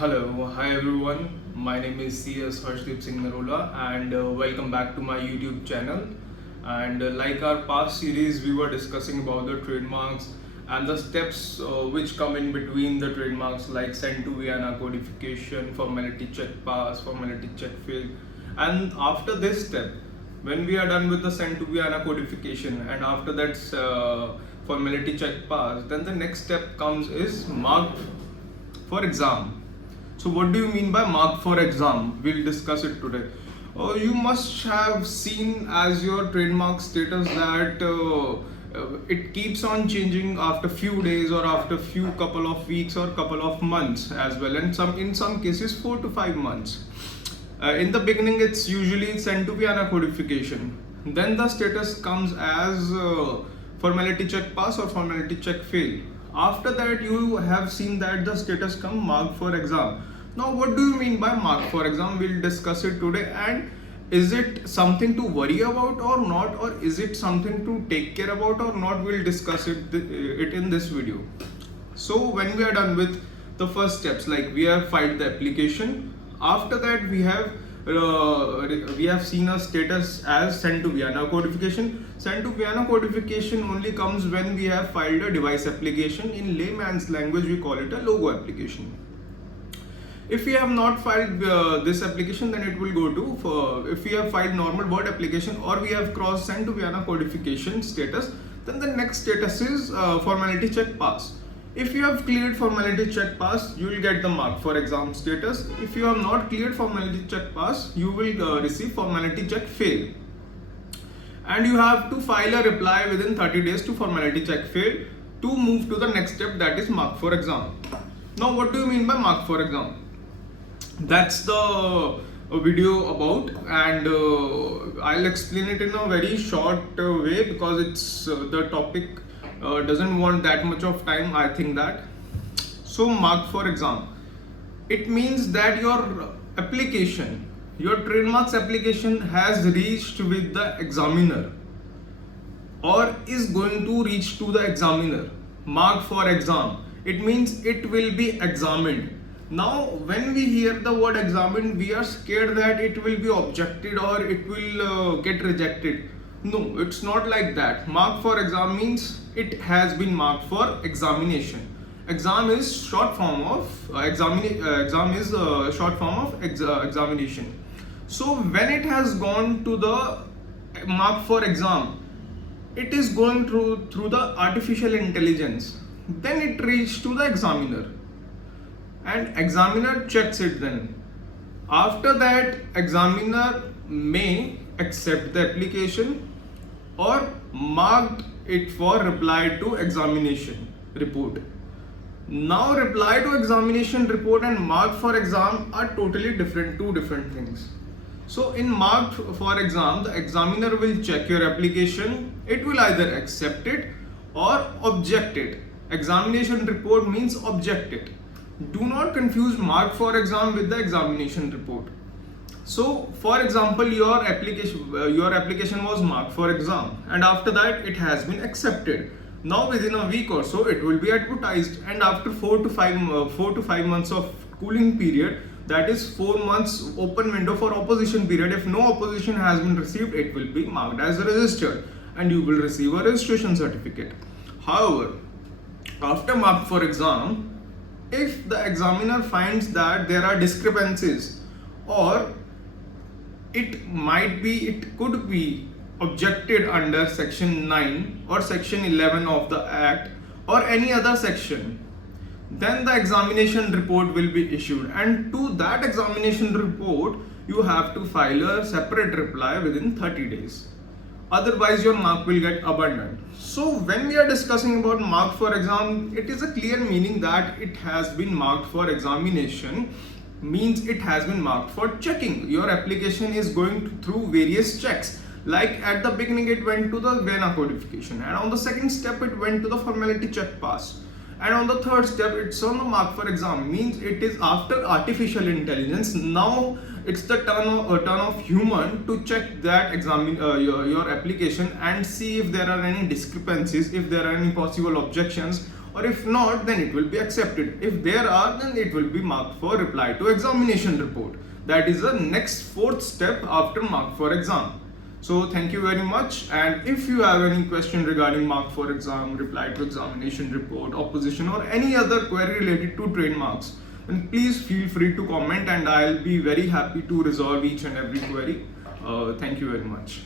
Hello, hi everyone. My name is CS Harshdeep Narula and welcome back to my YouTube channel. And like our past series, we were discussing about the trademarks and the steps which come in between the trademarks, like send to Vienna codification, formality check pass, formality check fail. And after this step, when we are done with the send to Vienna codification and after that formality check pass, then the next step comes is marked for exam. So what do you mean by mark for exam? We'll discuss it today. You must have seen as your trademark status that it keeps on changing after few days or after few couple of weeks or couple of months as well, and in some cases 4 to 5 months. In the beginning, it's usually sent to Vienna codification. Then the status comes as formality check pass or formality check fail. After that, you have seen that the status come mark for exam. Now, what do you mean by mark for exam? We'll discuss it today. And is it something to worry about or not, or is it something to take care about or not? We'll discuss it in this video. So when we are done with the first steps, like we have filed the application, after that we have seen a status as sent to Vienna codification. Sent to Vienna codification only comes when we have filed a device application. In layman's language, we call it a logo application. If we have not filed this application, then it will go to, if we have filed normal word application or we have crossed sent to Vienna codification status, then the next status is formality check pass. If you have cleared formality check pass, you will get the mark for exam status. If you have not cleared formality check pass, you will receive formality check fail. And you have to file a reply within 30 days to formality check fail to move to the next step, that is mark for exam. Now, what do you mean by mark for exam? That's the video about, and I'll explain it in a very short way because it's the topic doesn't want that much of time, I think that. So mark for exam, it means that your application, your trademarks application has reached with the examiner or is going to reach to the examiner. Mark for exam, it means it will be examined. Now, when we hear the word examined, we are scared that it will be objected or it will get rejected. No, it's not like that. Mark for exam means it has been marked for examination. Exam is short form of exam is short form of examination. So when it has gone to the mark for exam, it is going through the artificial intelligence. Then it reaches to the examiner. And examiner checks it then. After that, examiner may accept the application or mark it for reply to examination report. Now, reply to examination report and mark for exam are totally different, two different things. So in mark for exam, the examiner will check your application. It will either accept it or object it. Examination report means object it. Do not confuse mark for exam with the examination report. So, for example, your application was marked for exam, and after that it has been accepted. Now, within a week or so, it will be advertised, and after 4 to 5 months of cooling period, that is 4 months open window for opposition period. If no opposition has been received, it will be marked as registered, and you will receive a registration certificate. However, after mark for exam, if the examiner finds that there are discrepancies or it could be objected under section 9 or section 11 of the act or any other section, then the examination report will be issued, and to that examination report you have to file a separate reply within 30 days. Otherwise, your mark will get abandoned. So when we are discussing about mark for exam, it is a clear meaning that it has been marked for examination, means it has been marked for checking. Your application is going through various checks. Like at the beginning, it went to the Vienna codification, and on the second step, it went to the formality check pass. And on the third step, it's on the mark for exam, means it is after artificial intelligence. Now it's the turn of human to check that your application and see if there are any discrepancies, if there are any possible objections, or if not, then it will be accepted. If there are, then it will be marked for reply to examination report. That is the next fourth step after mark for exam. So thank you very much, and if you have any question regarding mark for exam, reply to examination report, opposition, or any other query related to trademarks, then please feel free to comment, and I'll be very happy to resolve each and every query. Thank you very much.